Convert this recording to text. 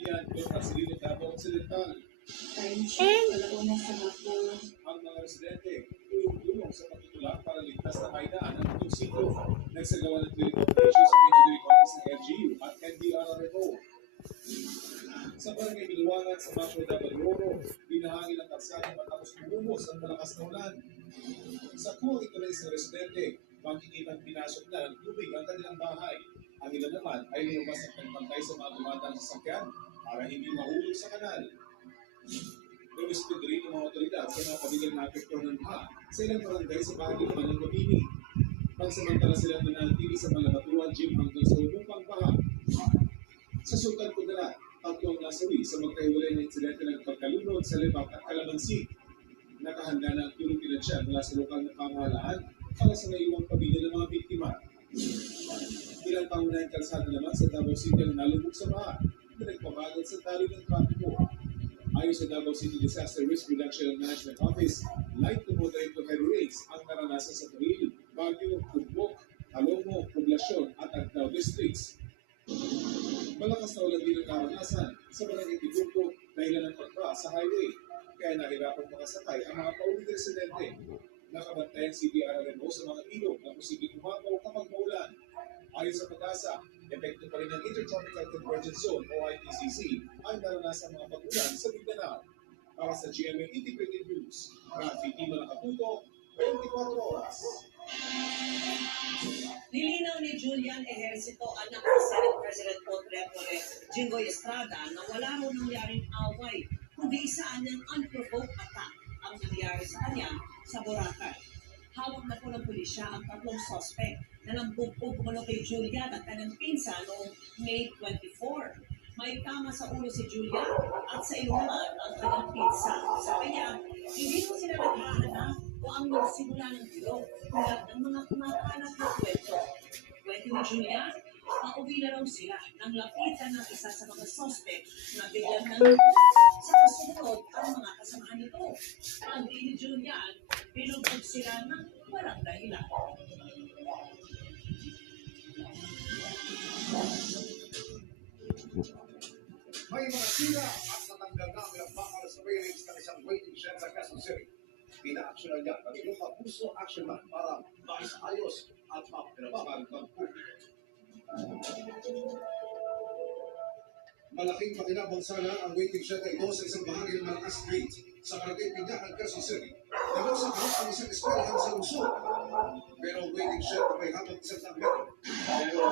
Cagayan del Marcelino Davao Occidental. Ang mga residente tulong sa pagtutulak para ligtas na maidaan ang itong sitio. Nagsagawa ng clearing operations sa engineering office ng LGU at NDRRMO. Sa barangay Biluwangan sa Macro Davao, binahagi ng kalsada matapos lumubos ang malakas na ulan. Sa kuwang ito ng isang residente, makikitang pinasok na ng tubig ang kanilang bahay. Ang ilan naman ay lumabas at nagpantay sa mga dumadang sasakyan para hindi mahulog sa kanal. Lumispid rin ang mga otoridad sa mga pamilyang naapektuhan ng baha sa ilang barangay sa bahagi naman ng Mabini. Pagsamantala sila nananatili sa Malabatuan Gym hanggang sa umupang baha. Sa Sultan Kudarat, tatlong nasawi sa magkahiwalay na insidente ng pagkalunod sa Lebak at Calamansi. Nakahanda na ang tulong pinansyal mula sa lokal na pamahalaan para sa naiwang pamilya ng mga biktima. Ilang pangunahing kalsada naman sa Davao City ang nalubog sa baha na nagpabagal sa daloy ng trapiko. Ayon sa Davao City Disaster Risk Reduction and Management Office, light to moderate to heavy rains ang naranasan sa Toril, Baguio, Cugbok, Alomo, Poblacion at Agdao districts. Malakas na ulan din ang naranasan sa barangay Tiguco dahilan ng pagbaha sa highway, kaya nahirapang makasakay ang mga pauling residente. Nakabantay ang CDRRMO sa mga ilog na posibleng umapaw kapag maulan. Ayon sa pag-asa, epekto pa rin ng Intertropical Convergence Zone o ITCZ ang naranasan mga pag-ulan sa Mindanao. Para sa GMA Integrated News, Rafi Timo Nakatuto, 24 oras. Nilinaw ni Julian Ejercito, anak ni Senate President Contreras Jinggoy Estrada, na wala raw nangyaring away, kundi isa niyang unprovoked attack ang nangyari sa kanya sa Boracay. Hawak na po ng pulisya ang tatlong suspect na nambugbog kumano kay Julian at kanyang pinsa noong May 24. May tama sa ulo si Julian at sa inuman ang kanyang pinsa. Sabi niya, hindi mo sila naghahanap o ang nagsimula ng bilog tulad ng mga kumakalat na kwento. Kwento ni Julian, pauwi na raw sila nang lapitan ng isa sa mga suspect na biglang sa kasunod ang mga kasamahan nito. Ang ni Julian, binubog sila ng walang dahilan. May mga sila at natanggal na ang bakal sa railings ng isang waiting shed sa Quezon City. Pinaaksyonan niya ng inyong Kapuso Action Man para maisayos at mapinabangan ng publiko. Malaking pakinabang sana ang waiting shed na ito sa isang bahagi ng Malakas Street sa Barangay Pinyakan, Quezon City. Dalaw sa harap ang isang eskwelahan sa Luzon. Pero ang waiting shed na may habang isang metro. Pero